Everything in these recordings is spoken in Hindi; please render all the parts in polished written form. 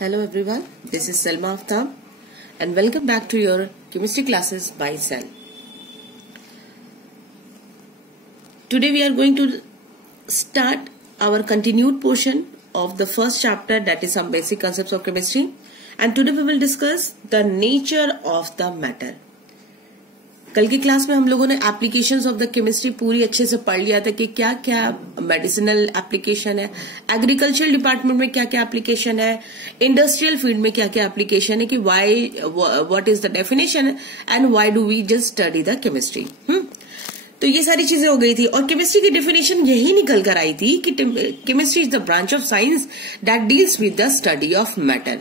Hello everyone, this is Selma Aftab and welcome back to your chemistry classes by Sel. Today we are going to start our continued portion of the first chapter, that is some basic concepts of chemistry, and today we will discuss the nature of the matter. कल की क्लास में हम लोगों ने एप्लीकेशंस ऑफ द केमिस्ट्री पूरी अच्छे से पढ़ लिया था कि क्या क्या मेडिसिनल एप्लीकेशन है, एग्रीकल्चरल डिपार्टमेंट में क्या क्या एप्लीकेशन है, इंडस्ट्रियल फील्ड में क्या क्या एप्लीकेशन है, कि why what is the definition and why do we just study the chemistry. तो ये सारी चीजें हो गई थी और केमिस्ट्री की डेफिनेशन यही निकल कर आई थी कि chemistry is the branch of science that deals with the study of matter.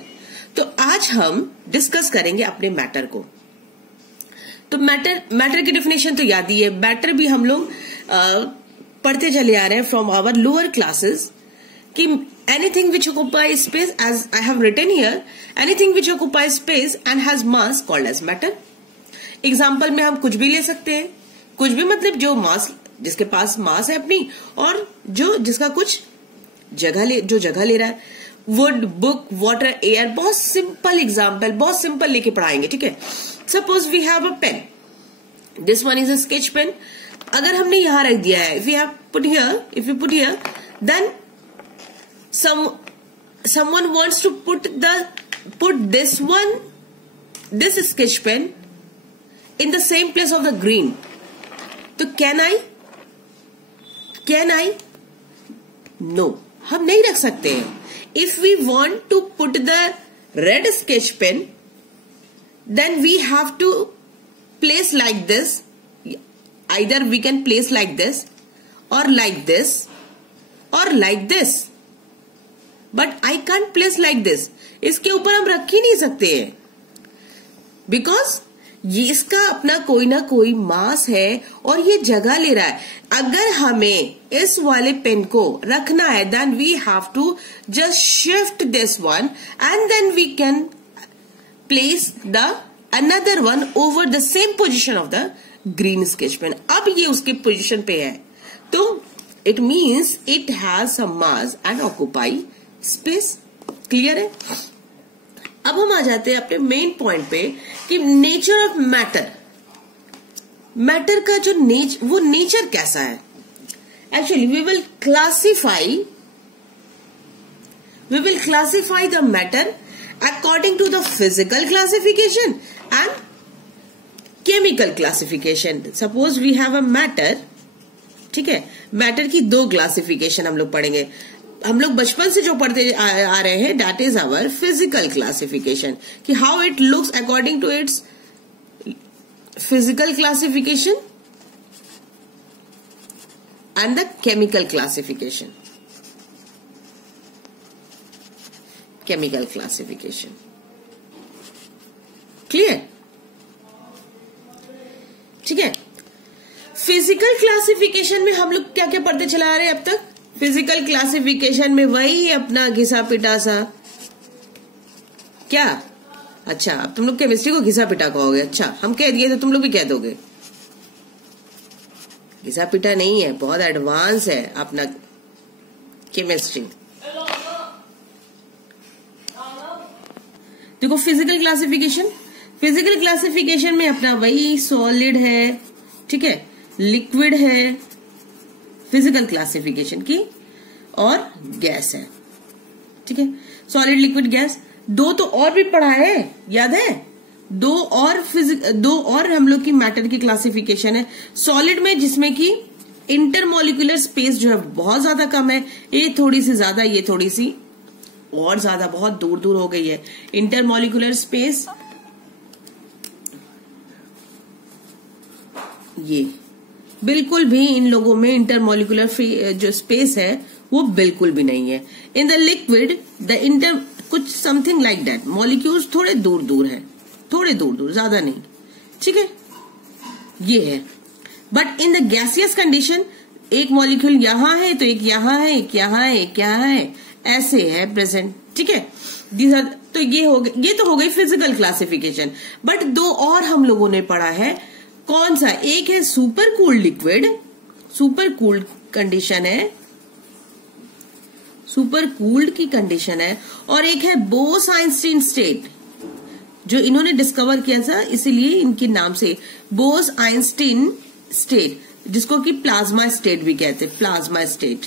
तो आज हम डिस्कस करेंगे अपने मैटर को. तो मैटर की डेफिनेशन तो याद ही है. मैटर भी हम लोग पढ़ते चले आ रहे हैं फ्रॉम आवर लोअर क्लासेस कि anything which occupies space, as I have written here, anything which occupies space and has mass called as matter. Example में हम कुछ भी ले सकते हैं, कुछ भी मतलब जो मास, जिसके पास मास है अपनी और जिसका कुछ जगह ले रहा है. वुड, बुक, वाटर, एयर, बहुत सिंपल एग्जाम्पल, बहुत सिंपल लेके पढ़ाएंगे. ठीक है. Suppose we have a pen, this one is a sketch pen. अगर हमने यहां रख दिया है, if you put here then someone wants to put this sketch pen in the same place of the green. तो can I? No, हम नहीं रख सकते हैं. If we want to put the red sketch pen, then we have to place like this. Either we can place like this or like this or like this. But I can't place like this. इसके ऊपर हम रख ही नहीं सकते हैं because ये इसका अपना कोई ना कोई मास है और ये जगह ले रहा है. अगर हमें इस वाले पेन को रखना है then we have to just shift this one and then we can place the another one over the same position of the green sketch pen. अब ये उसके पोजीशन पे है तो it means it has some mass and occupy space. Clear है. अब हम आ जाते हैं अपने मेन पॉइंट पे कि नेचर ऑफ मैटर का जो वो नेचर कैसा है. Actually we will classify the matter according to the physical classification and chemical classification. Suppose we have a matter. ठीक है. मैटर की दो क्लासिफिकेशन हम लोग पढ़ेंगे. हम लोग बचपन से जो पढ़ते आ रहे हैं that is our physical classification, कि how it looks according to its physical classification and the chemical classification. Clear. ठीक है. फिजिकल क्लासिफिकेशन में हम लोग क्या क्या पढ़ते चला रहे हैं अब तक. फिजिकल क्लासिफिकेशन में वही अपना घिसा पिटा सा. क्या? अच्छा, अब तुम लोग केमिस्ट्री को घिसा पिटा कहोगे. अच्छा, हम कह दिए तो तुम लोग भी कह दोगे. घिसा पिटा नहीं है, बहुत एडवांस है अपना केमिस्ट्री. देखो फिजिकल क्लासिफिकेशन में अपना वही सॉलिड है. ठीक है. लिक्विड है फिजिकल क्लासिफिकेशन की, और गैस है. ठीक है. Solid, liquid, gas. दो तो और भी पढ़ा है, याद है. दो और हम लोग की मैटर की क्लासिफिकेशन है. सॉलिड में जिसमें कि इंटरमोलिकुलर स्पेस जो है बहुत ज्यादा कम है. ये थोड़ी सी ज्यादा, ये थोड़ी सी और ज्यादा, बहुत दूर दूर हो गई है. इंटरमोलिकुलर स्पेस ये बिल्कुल भी इन लोगों में इंटरमोलिकुलर जो स्पेस है वो बिल्कुल भी नहीं है. इन द लिक्विड द कुछ समथिंग लाइक दैट, मॉलिक्यूल्स थोड़े दूर दूर है, थोड़े दूर दूर, ज्यादा नहीं. ठीक है. ये है. But in the gaseous condition एक मॉलिक्यूल यहां है तो एक यहां है, एक यहां है, एक यहां है, ऐसे है प्रेजेंट. ठीक है. तो ये तो हो गई फिजिकल क्लासिफिकेशन. बट दो और हम लोगों ने पढ़ा है. कौन सा? एक है super cooled liquid, super cooled condition है, सुपर कूल्ड की कंडीशन है, और एक है बोस-आइंस्टीन स्टेट जो इन्होंने डिस्कवर किया था, इसीलिए इनके नाम से बोस-आइंस्टीन स्टेट, जिसको कि प्लाज्मा स्टेट भी कहते हैं, plasma state.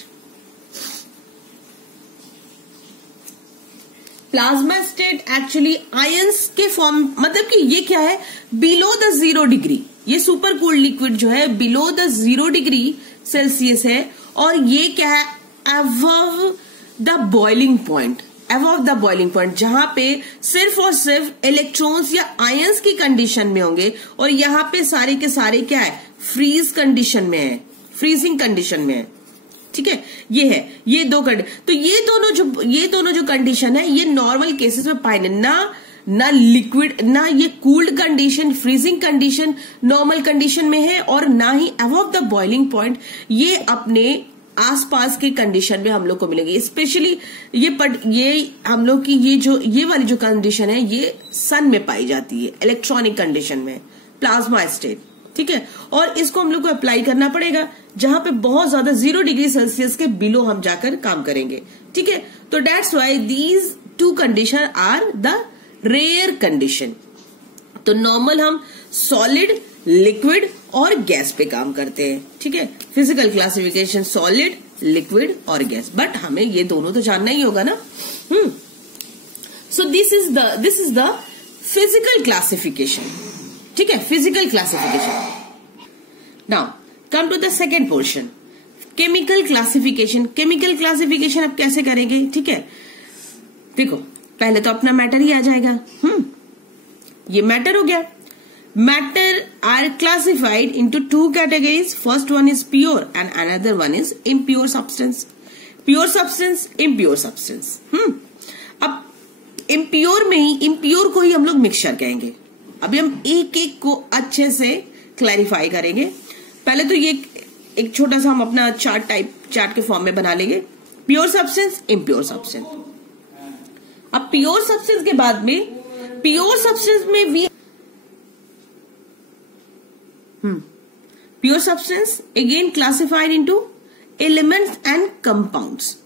Plasma state actually ions के फॉर्म, मतलब कि ये क्या है, बिलो द 0 डिग्री, ये सुपर कूल्ड लिक्विड जो है बिलो द 0 डिग्री सेल्सियस है, और ये क्या है, above the boiling point, above the boiling point, जहां पे सिर्फ और सिर्फ इलेक्ट्रॉन्स या आयंस की कंडीशन में होंगे, और यहाँ पे सारे के सारे क्या है, फ्रीज कंडीशन में है, फ्रीजिंग कंडीशन में है। ठीक है, ये है, ये दो कंडीशन। तो ये दोनों जो कंडीशन है, ये नॉर्मल केसेस में पाए ना लिक्विड, ना ये cooled condition, freezing condition normal condition में है, और ना ही अबव द बॉइलिंग पॉइंट, ये अपने आसपास के कंडीशन में हम लोग को मिलेंगे। स्पेशली ये हम लोग की ये वाली जो कंडीशन है, ये सन में पाई जाती है, इलेक्ट्रॉनिक कंडीशन में, प्लाज्मा स्टेट। ठीक है, और इसको हम लोग को अप्लाई करना पड़ेगा जहां पे बहुत ज्यादा 0 डिग्री सेल्सियस के बिलो हम जाकर काम करेंगे। ठीक है, तो that's why these 2 condition are the rare condition. तो नॉर्मल हम सॉलिड, लिक्विड और गैस पे काम करते हैं। ठीक है, फिजिकल क्लासिफिकेशन सॉलिड, लिक्विड और गैस, बट हमें ये दोनों तो जानना ही होगा ना। So this is the physical classification. ठीक है, physical classification. Now come to the second portion, chemical classification. Chemical classification अब कैसे करेंगे? ठीक है, देखो पहले तो अपना मैटर ही आ जाएगा। ये मैटर हो गया। Matter are classified into 2 categories. First one is pure and another one is impure substance. Pure substance, impure substance. अब इम्प्योर में ही, इम्प्योर को ही हम लोग मिक्सचर कहेंगे। अभी हम एक एक को अच्छे से क्लैरिफाई करेंगे। पहले तो ये एक छोटा सा हम अपना चार्ट के फॉर्म में बना लेंगे। Pure substance, impure substance. अब प्योर सब्सटेंस के बाद में, प्योर सब्सटेंस में भी pure substance again classified into elements and compounds.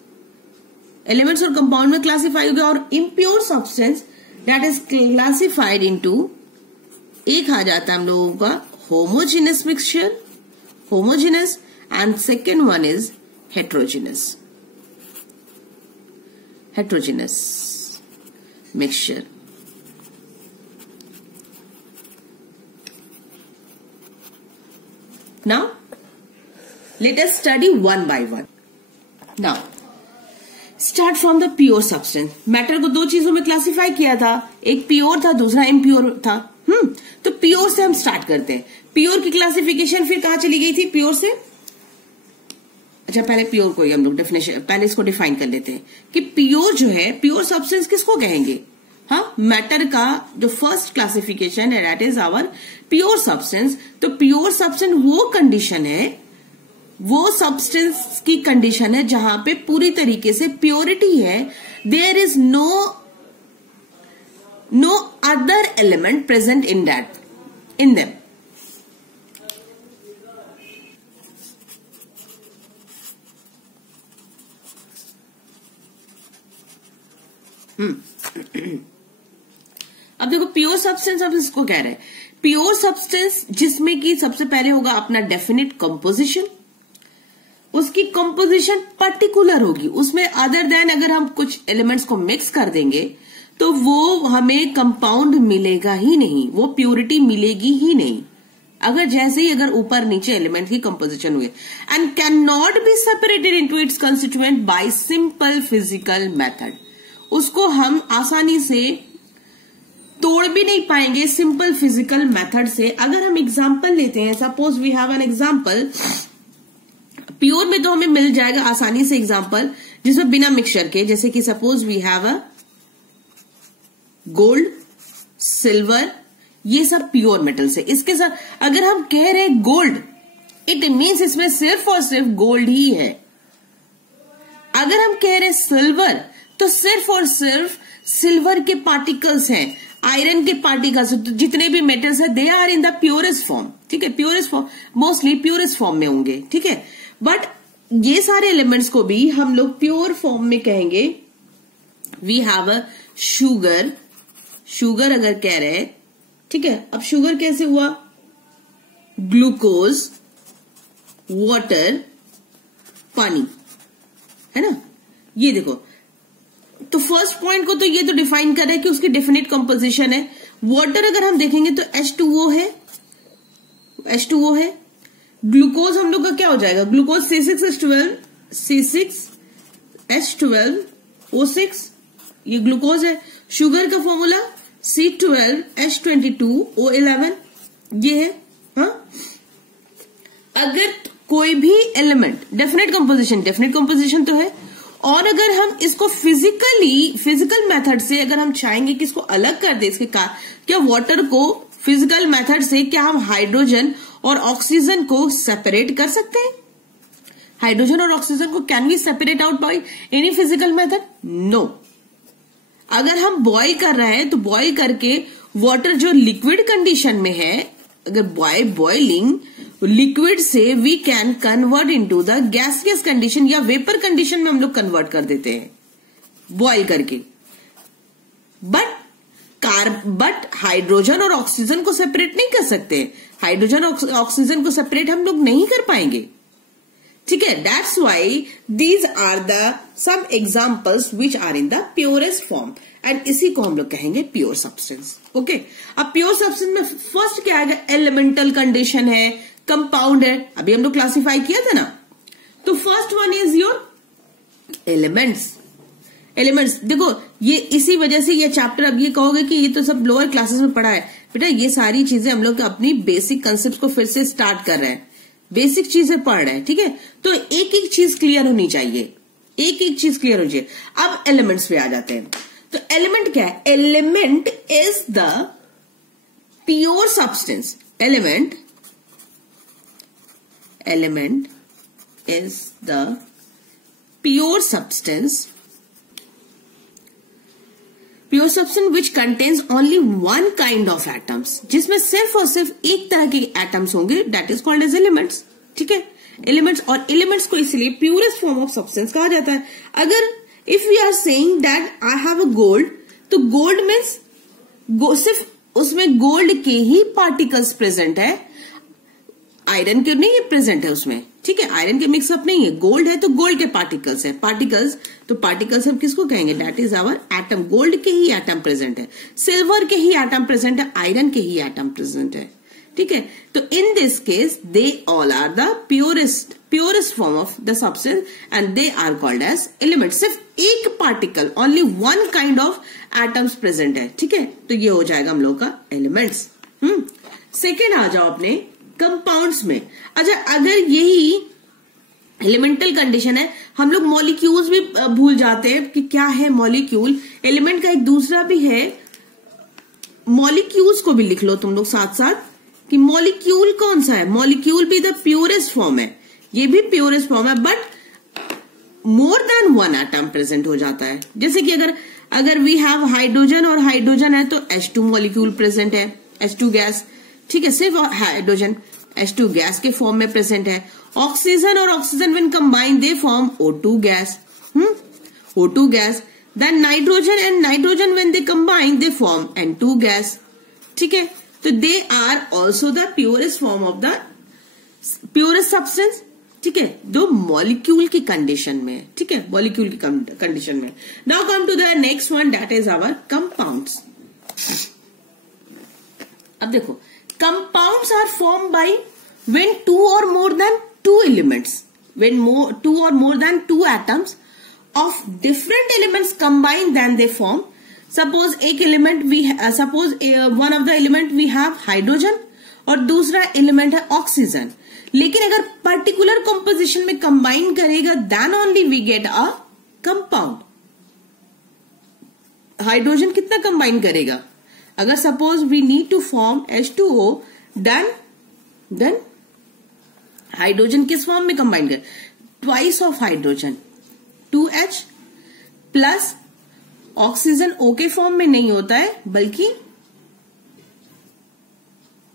Elements और कंपाउंड में क्लासिफाई हो गया। और impure substance that is classified into, एक आ जाता है हम लोगों का homogeneous mixture, homogeneous, and second one is heterogeneous, heterogeneous mixture. Now, let us study one by one. Now, start from the pure substance. Matter को 2 चीजों में क्लासिफाई किया था, एक प्योर था, दूसरा इम्प्योर था। तो प्योर से हम स्टार्ट करते हैं। प्योर की क्लासिफिकेशन फिर कहां चली गई थी? प्योर से, अच्छा पहले प्योर को ही हम लोग डेफिनेशन, पहले इसको डिफाइन कर लेते हैं कि प्योर जो है, प्योर सब्सटेंस किसको कहेंगे? हाँ, मैटर का जो फर्स्ट क्लासिफिकेशन है that is our pure substance. तो प्योर सब्सटेंस वो कंडीशन है, वो सब्सटेंस की कंडीशन है जहां पे पूरी तरीके से प्योरिटी है। There is no other element present in that, in them. अब देखो प्योर सब्सटेंस, अब इसको कह रहे हैं प्योर सब्सटेंस जिसमें कि सबसे पहले होगा अपना डेफिनेट कंपोजिशन। उसकी कंपोजिशन पर्टिकुलर होगी, उसमें अदर देन अगर हम कुछ एलिमेंट्स को मिक्स कर देंगे तो वो हमें कंपाउंड मिलेगा ही नहीं, वो प्योरिटी मिलेगी ही नहीं। अगर जैसे ही अगर ऊपर नीचे एलिमेंट की कंपोजिशन हुई, and can not be separated into its constituent bye simple physical method. उसको हम आसानी से तोड़ भी नहीं पाएंगे सिंपल फिजिकल मेथड से। अगर हम एग्जांपल लेते हैं, suppose we have an example, pure में तो हमें मिल जाएगा आसानी से एग्जांपल जिसमें बिना मिक्सचर के, जैसे कि suppose we have a gold, silver, ये सब प्योर मेटल से। इसके साथ अगर हम कह रहे हैं गोल्ड, इट मीन्स इसमें सिर्फ और सिर्फ गोल्ड ही है। अगर हम कह रहे हैं सिल्वर, तो सिर्फ और सिर्फ सिल्वर के पार्टिकल्स हैं, आयरन के पार्टिकल्स, जितने भी मेटल्स है they are in the purest form. ठीक है, purest form, mostly purest form में होंगे। ठीक है, बट ये सारे एलिमेंट्स को भी हम लोग प्योर फॉर्म में कहेंगे। We have a sugar, sugar अगर कह रहे हैं, ठीक है। अब शुगर कैसे हुआ? ग्लूकोज, वाटर, पानी, है ना। ये देखो, तो फर्स्ट पॉइंट को तो ये तो डिफाइन कर रहा है कि उसकी डेफिनेट कंपोजिशन है। वाटर अगर हम देखेंगे तो H2O है, H2O है। ग्लूकोज हम लोग का क्या हो जाएगा? ग्लूकोज C6H12, C6H12O6, ये ग्लूकोज है। शुगर का फॉर्मूला C12H22O11, ये है। हाँ, अगर कोई भी एलिमेंट डेफिनेट कंपोजिशन तो है, और अगर हम इसको फिजिकल मेथड से अगर हम चाहेंगे कि इसको अलग कर दे, इसके क्या वाटर को फिजिकल मेथड से क्या हम हाइड्रोजन और ऑक्सीजन को सेपरेट कर सकते हैं? हाइड्रोजन और ऑक्सीजन को can we separate out by any physical method? No. अगर हम बॉयल कर रहे हैं तो बॉयल करके वाटर जो लिक्विड कंडीशन में है, अगर बॉइलिंग लिक्विड से we can convert into the gaseous condition या वेपर कंडीशन में हम लोग कन्वर्ट कर देते हैं बॉयल करके। बट हाइड्रोजन और ऑक्सीजन को सेपरेट नहीं कर सकते। हाइड्रोजन और ऑक्सीजन को सेपरेट हम लोग नहीं कर पाएंगे, ठीक है। That's why these are the some examples which are in the purest form, and इसी को हम लोग कहेंगे प्योर सब्सटेंस। ओके, अब प्योर सब्सटेंस में फर्स्ट क्या आएगा? एलिमेंटल कंडीशन है, कंपाउंड है, अभी हम लोग क्लासिफाई किया था ना। तो first one is your elements. देखो, ये इसी वजह से ये चैप्टर, अब ये कहोगे कि ये तो सब लोअर क्लासेस में पढ़ा है, बेटा ये सारी चीजें हम लोग अपनी बेसिक कंसेप्ट को फिर से स्टार्ट कर रहे हैं, बेसिक चीजें पढ़ रहे हैं, ठीक है। तो एक एक चीज क्लियर होनी चाहिए, अब एलिमेंट्स पे आ जाते हैं। तो एलिमेंट क्या है? Element is the pure substance. Element is the pure substance which contains only one kind of atoms, जिसमें सिर्फ और सिर्फ एक तरह के एटम्स होंगे, that is called as elements, ठीक है। एलिमेंट्स, और एलिमेंट्स को इसलिए प्योरेस्ट फॉर्म ऑफ सब्सटेंस कहा जाता है। अगर if we are saying that I have a gold, तो गोल्ड मीन्स सिर्फ उसमें गोल्ड के ही पार्टिकल्स प्रेजेंट है, आयरन के नहीं प्रेजेंट है उसमें, ठीक है। आयरन के मिक्सअप नहीं है, गोल्ड है तो गोल्ड के पार्टिकल्स है। तो पार्टिकल्स हम किसको कहेंगे? That is our atom. Gold के ही एटम प्रेजेंट है, सिल्वर के ही एटम प्रेजेंट है, आयरन के ही एटम प्रेजेंट है, ठीक है। तो in this case they all are the purest form of the substance and they are called as element. सिर्फ एक particle, only one kind of atoms present है, ठीक है। तो ये हो जाएगा हम लोग का एलिमेंट्स। सेकेंड आ जाओ अपने कंपाउंड्स में। अच्छा, अगर यही एलिमेंटल कंडीशन है, हम लोग मॉलिक्यूल्स भी भूल जाते हैं कि क्या है मॉलिक्यूल। एलिमेंट का एक दूसरा भी है, मॉलिक्यूल्स को भी लिख लो तुम लोग साथ साथ कि मॉलिक्यूल कौन सा है। मॉलिक्यूल भी द प्योरेस्ट फॉर्म है, ये भी प्योरेस्ट फॉर्म है, but more than one atom present हो जाता है। जैसे कि अगर वी हैव हाइड्रोजन और हाइड्रोजन है तो H2 मॉलिक्यूल प्रेजेंट है, H2 गैस, ठीक है। सिर्फ हाइड्रोजन H2 गैस के फॉर्म में प्रेजेंट है। ऑक्सीजन और oxygen when combine they form O2 gas, O2 gas. Then nitrogen and nitrogen when they combine they form N2 gas, ठीक है। तो they are also the purest form of the purest substance, ठीक है, दो मॉलिक्यूल की कंडीशन में, ठीक है, मॉलिक्यूल की कंडीशन में। Now come to the next one, that is our compounds. अब देखो, compounds are form by when two or more than two elements, when two or more than two atoms of different elements combine then they form. Suppose एक element suppose one of the element we have hydrogen और दूसरा एलिमेंट है ऑक्सीजन, लेकिन अगर पर्टिकुलर कंपोजिशन में कंबाइन करेगा then only we get a compound. Hydrogen कितना कंबाइन करेगा? अगर suppose we need to form H2O, then hydrogen किस फॉर्म में कंबाइन कर? Twice of hydrogen 2H plus oxygen O के फॉर्म में नहीं होता है, बल्कि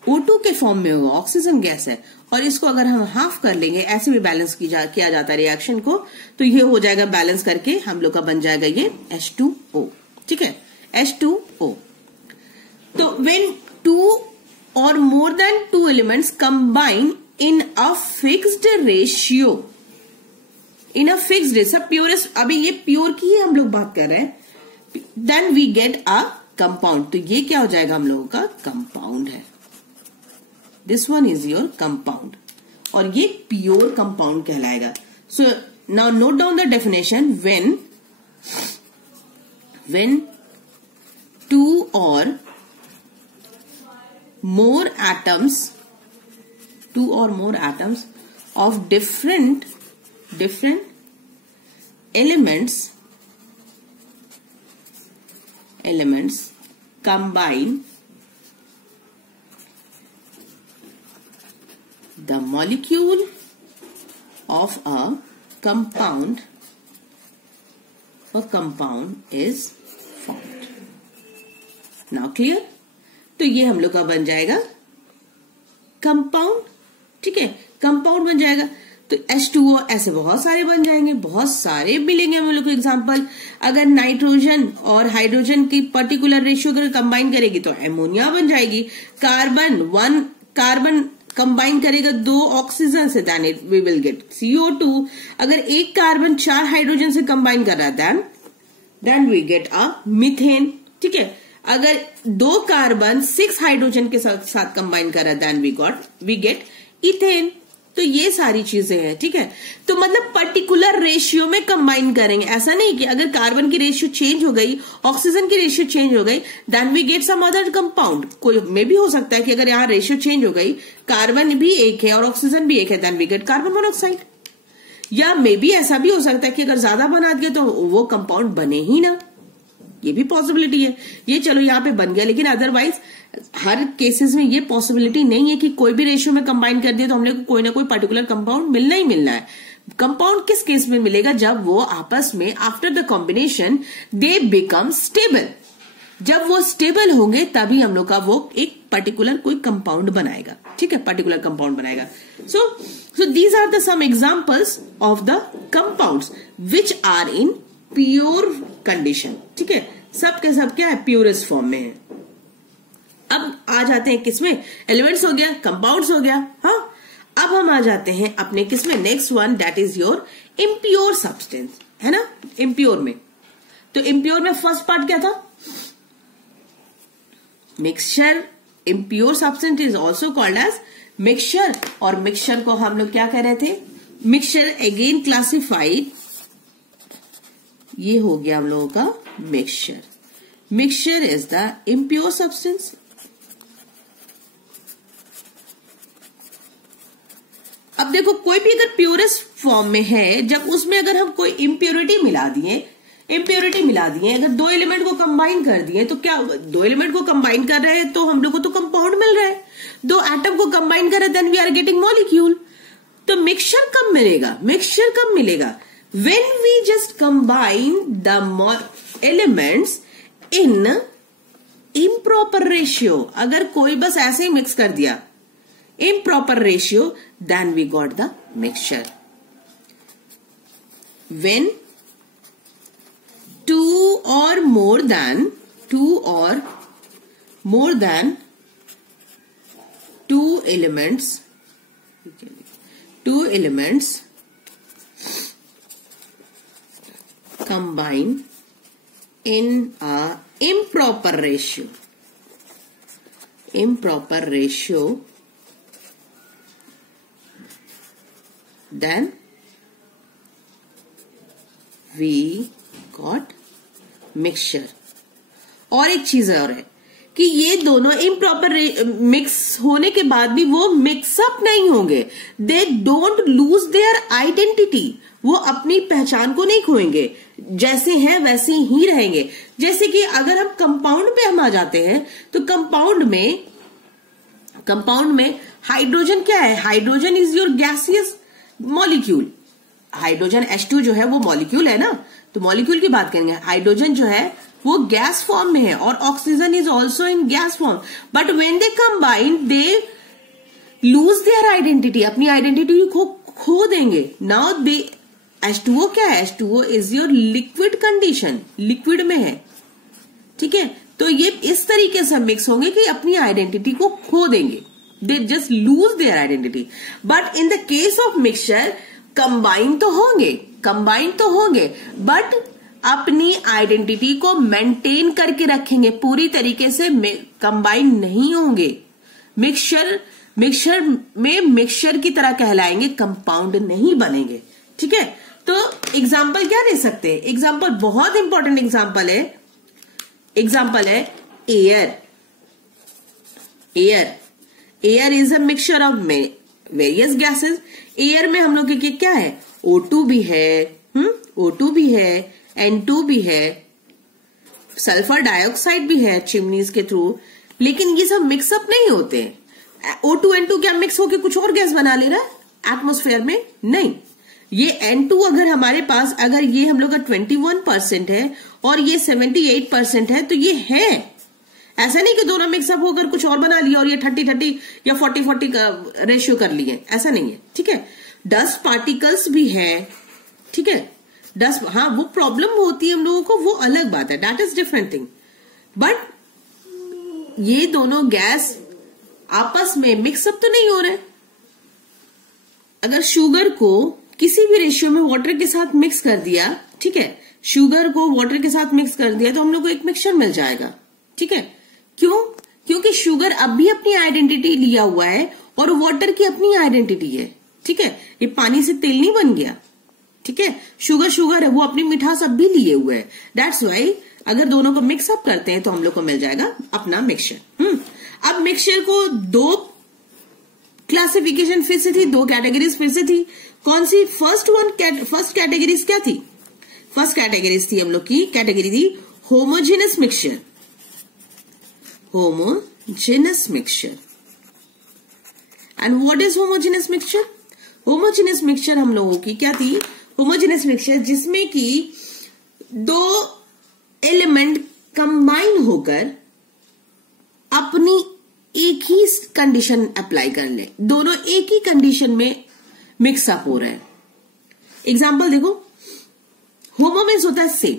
O2 के फॉर्म में होगा, ऑक्सीजन गैस है, और इसको अगर हम हाफ कर लेंगे, ऐसे भी बैलेंस किया जाता है रिएक्शन को, तो ये हो जाएगा बैलेंस करके हम लोग का बन जाएगा ये H2O, ठीक है, H2O। तो when 2 or more than 2 elements combine in a fixed ratio, in a fixed ratio, purest, अभी ये प्योर की ही हम लोग बात कर रहे हैं, then we get a compound, तो ये क्या हो जाएगा हम लोगों का कंपाउंड है, this one is your compound, और ये प्योर कंपाउंड कहलाएगा। So now note down the definition, when 2 or more atoms of different elements combine, the molecule of a compound is formed. Now clear? तो ये हम लोग का बन जाएगा कंपाउंड, ठीक है, कंपाउंड बन जाएगा। तो H2O ऐसे बहुत सारे बन जाएंगे, बहुत सारे मिलेंगे हम लोग को एग्जांपल। अगर नाइट्रोजन और हाइड्रोजन की पर्टिकुलर रेशियो अगर कंबाइन करेगी तो एमोनिया बन जाएगी। कार्बन कंबाइन करेगा 2 ऑक्सीजन से, then we will get CO2। अगर एक कार्बन 4 हाइड्रोजन से कंबाइन कर रहा है then we get a methane, ठीक है। अगर 2 कार्बन 6 हाइड्रोजन के साथ कंबाइन कर रहा है देन वी गेट इथेन। तो ये सारी चीजें हैं, ठीक है। तो मतलब पर्टिकुलर रेशियो में कंबाइन करेंगे, ऐसा नहीं कि अगर कार्बन की रेशियो चेंज हो गई, ऑक्सीजन की रेशियो चेंज हो गई, then we get some other compound. कोई में भी हो सकता है कि अगर यहाँ रेशियो चेंज हो गई, कार्बन भी एक है और ऑक्सीजन भी एक है, then we get carbon monoxide. या मे बी ऐसा भी हो सकता है कि अगर ज्यादा बना दिया तो वो कंपाउंड बने ही ना, ये भी पॉसिबिलिटी है। ये चलो यहाँ पे बन गया, लेकिन अदरवाइज हर केसेस में ये पॉसिबिलिटी नहीं है कि कोई भी रेशियो में कंबाइन कर दिया तो हमने को कोई ना कोई पर्टिकुलर कंपाउंड मिलना ही मिलना है। कंपाउंड किस केस में मिलेगा? जब वो आपस में after the combination they become stable. जब वो स्टेबल होंगे तभी हम लोग का वो एक पर्टिकुलर कोई कंपाउंड बनाएगा, ठीक है, पर्टिकुलर कंपाउंड बनाएगा। So these are the some examples of the compounds which are in pure condition, ठीक है। सब के सब क्या है? प्योरेस्ट फॉर्म में है। अब आ जाते हैं किसमें? एलिमेंट्स हो गया, कंपाउंड्स हो गया, हाँ। अब हम आ जाते हैं अपने किसमें? Next one, that is your impure substance, है ना, इम्प्योर में। तो इम्प्योर में फर्स्ट पार्ट क्या था? Mixture. Impure substance is also called as mixture. और मिक्सचर को हम लोग क्या कह रहे थे? मिक्सचर अगेन क्लासिफाइड, ये हो गया हम लोगों का mixture. Mixture is the impure substance. अब देखो, कोई भी अगर प्योरेस्ट फॉर्म में है, जब उसमें अगर हम कोई इम्प्योरिटी मिला दिए, अगर 2 एलिमेंट को कंबाइन कर दिए, तो क्या 2 एलिमेंट को कंबाइन कर रहे हैं तो हम लोग को तो कंपाउंड मिल रहा है। 2 एटम को कंबाइन कर रहे हैं, then we are getting molecule. तो मिक्सचर कब मिलेगा? When we just combine the elements in improper ratio, अगर कोई बस ऐसे ही मिक्स कर दिया improper ratio, then we got the mixture. When 2 or more than 2 elements combine in a improper ratio, then we got mixture. और एक चीज और है कि ये दोनों इम्प्रॉपर मिक्स होने के बाद भी वो मिक्सअप नहीं होंगे। They don't lose their identity, वो अपनी पहचान को नहीं खोएंगे, जैसे हैं वैसे ही रहेंगे। जैसे कि अगर हम कंपाउंड पे हम आ जाते हैं तो कंपाउंड में हाइड्रोजन क्या है? Hydrogen is your gaseous molecule. Hydrogen H2 जो है वो मॉलिक्यूल है ना, तो मॉलिक्यूल की बात करेंगे। हाइड्रोजन जो है वो गैस फॉर्म में है और oxygen is also in gas form, but when they combine they lose their identity, अपनी आइडेंटिटी को खो देंगे. नाउ दे H2O क्या है? H2O is your liquid condition, liquid में है. ठीक है, तो ये इस तरीके से मिक्स होंगे कि अपनी आइडेंटिटी को खो देंगे. They just lose their identity. But in the case of mixture combine तो होंगे बट अपनी आइडेंटिटी को मेंटेन करके रखेंगे, पूरी तरीके से कंबाइन नहीं होंगे. मिक्सचर में मिक्सचर की तरह कहलाएंगे, कंपाउंड नहीं बनेंगे. ठीक है, तो एग्जाम्पल क्या दे सकते हैं? एग्जाम्पल बहुत इंपॉर्टेंट एग्जाम्पल है air. Air is a mixture of various gases. Air में हम लोग के क्या है? O2 भी है, O2 भी है, N2 भी है, सल्फर डाइऑक्साइड भी है चिमनीज के थ्रू. लेकिन ये सब मिक्सअप नहीं होते हैं. O2 N2 क्या मिक्स होके कुछ और गैस बना ले रहा है एटमॉस्फेयर में? नहीं. ये N2 अगर हमारे पास, अगर ये हम लोग का 21% है और ये 78% है, तो ये है. ऐसा नहीं कि दोनों मिक्सअप होकर कुछ और बना लिया और ये 30-30 या 40-40 का रेशियो कर लिए, ऐसा नहीं है. ठीक है, डस्ट पार्टिकल्स भी है. ठीक है, डस्ट, हाँ वो प्रॉब्लम होती है हम लोगों को, वो अलग बात है, that is different thing. But ये दोनों गैस आपस में मिक्सअप तो नहीं हो रहे. अगर शुगर को किसी भी रेशियो में वाटर के साथ मिक्स कर दिया, ठीक है, शुगर को वाटर के साथ मिक्स कर दिया तो हम लोग को एक मिक्सचर मिल जाएगा. ठीक है, क्यों? क्योंकि शुगर अब भी अपनी आइडेंटिटी लिया हुआ है और वाटर की अपनी आइडेंटिटी है. ठीक है, ये पानी से तेल नहीं बन गया. ठीक है, शुगर है, वो अपनी मिठास अब भी लिए हुए है. दैट्स वाई अगर दोनों को मिक्सअप करते हैं तो हम लोग को मिल जाएगा अपना मिक्सचर. अब मिक्सचर को दो क्लासिफिकेशन फिर से थी, दो कैटेगरीज फिर से थी. कौन सी? फर्स्ट कैटेगरीज क्या थी? फर्स्ट कैटेगरीज थी हम लोग की कैटेगरी थी homogeneous mixture. Homogeneous mixture. And what is homogeneous mixture? Homogeneous mixture हम लोगों की क्या थी? होमोजेनस मिक्सचर जिसमें कि दो एलिमेंट कंबाइन होकर अपनी एक ही कंडीशन अप्लाई कर ले, दोनों एक ही कंडीशन में मिक्सअप हो रहे हैं. एग्जाम्पल देखो, होमो मीन्स होता है सेम.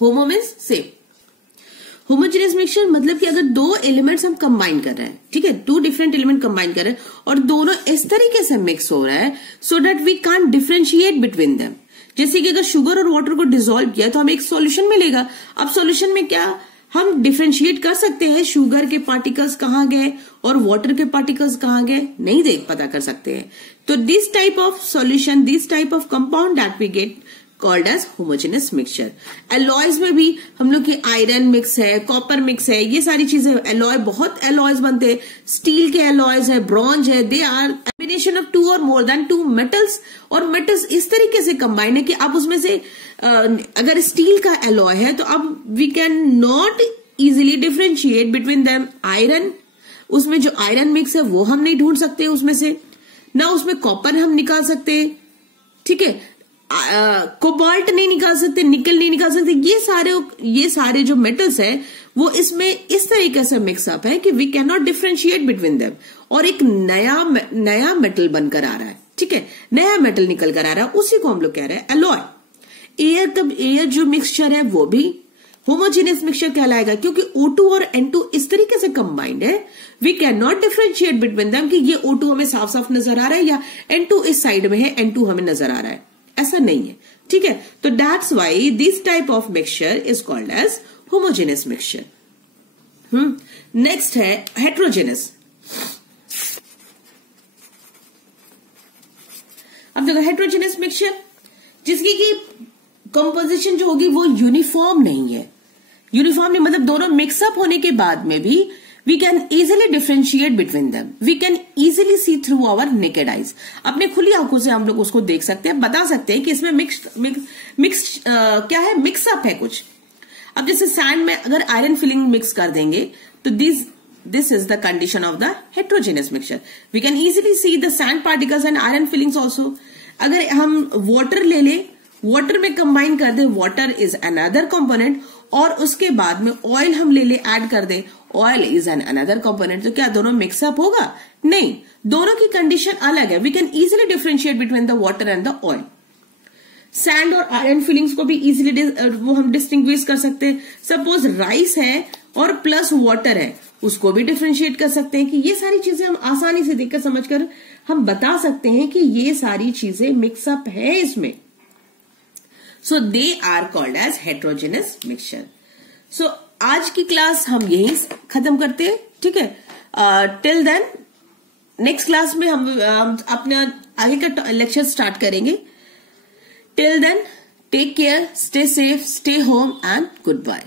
होमो मीन्स सेम. होमोजेनियस मिक्सचर मतलब कि अगर दो एलिमेंट्स हम कंबाइन कर रहे हैं, ठीक है, टू डिफरेंट एलिमेंट कंबाइन कर रहे हैं और दोनों इस तरीके से मिक्स हो रहा है so that we can't differentiate between them. जैसे कि अगर शुगर और वाटर को डिसॉल्व किया तो हमें एक सॉल्यूशन मिलेगा. अब सॉल्यूशन में क्या हम डिफरेंशिएट कर सकते हैं? शुगर के पार्टिकल्स कहां गए और वाटर के पार्टिकल्स कहां गए? नहीं पता कर सकते हैं. तो this type of solution, this type of compound that we get called as homogeneous mixture. Alloys में भी हम लोग की आयरन मिक्स है, कॉपर मिक्स है, ये सारी चीजें एलॉय, बहुत एलॉयज बनते हैं. स्टील के एलॉयज है, ब्रॉन्ज है, they are combination of two or more than two metals. और मेटल्स इस तरीके से कंबाइन है कि अब उसमें से अगर स्टील का एलॉय है तो अब we can not easily differentiate between them. Iron, उसमें जो आयरन मिक्स है वो हम नहीं ढूंढ सकते उसमें से, ना उसमें कॉपर हम निकाल सकते, ठीक है, कोबाल्ट नहीं निकाल सकते, निकल नहीं निकाल सकते. ये सारे जो मेटल्स है वो इसमें इस तरीके से मिक्सअप है कि we can not differentiate between them. और एक नया मेटल बनकर आ रहा है, ठीक है, नया मेटल निकल कर आ रहा है, उसी को हम लोग कह रहे हैं एलॉय. एयर जो मिक्सचर है वो भी होमोजेनियस मिक्सचर कहलाएगा क्योंकि O2 और N2 इस तरीके से कंबाइंड है. We can not differentiate between them कि ये O2 हमें साफ साफ नजर आ रहा है या N2 इस साइड में है, N2 हमें नजर आ रहा है, ऐसा नहीं है. ठीक है, तो that's why this type of mixture is called as homogeneous mixture. Next है हेट्रोजेनस. अब देखो हेट्रोजेनस मिक्सचर जिसकी की कंपोजिशन जो होगी वो यूनिफॉर्म नहीं है. यूनिफॉर्म नहीं मतलब दोनों मिक्सअप होने के बाद में भी we can easily differentiate between them. We can easily see through our naked eyes. अपने खुली आंखों से हम लोग उसको देख सकते हैं, बता सकते हैं कि इसमें मिक्स क्या है, मिक्सअप है कुछ. अब जैसे सैंड में अगर आयरन फिलिंग मिक्स कर देंगे तो this is the condition of the heterogeneous mixture. We can easily see the sand particles and iron filings also. अगर हम वाटर ले लें वाटर में कंबाइन कर दे, वाटर इज अनदर कंपोनेंट, और उसके बाद में ऑयल हम ले ऐड कर दे, oil is an another component, तो क्या दोनों मिक्सअप होगा? नहीं, दोनों की कंडीशन अलग है. We can easily differentiate between the water and the oil. Sand और आयरन फिलिंग्स को भी इजिली वो हम डिस्टिंग्विश कर सकते हैं. सपोज राइस है और प्लस वाटर है, उसको भी डिफरेंशिएट कर सकते हैं. कि ये सारी चीजें हम आसानी से देखकर समझकर हम बता सकते हैं कि ये सारी चीजें मिक्सअप है इसमें. So they are called as heterogeneous mixture. So आज की क्लास हम यही खत्म करते हैं. ठीक है, टिल देन नेक्स्ट क्लास में हम अपना आगे का लेक्चर स्टार्ट करेंगे. Till then take care, stay safe, stay home and good bye.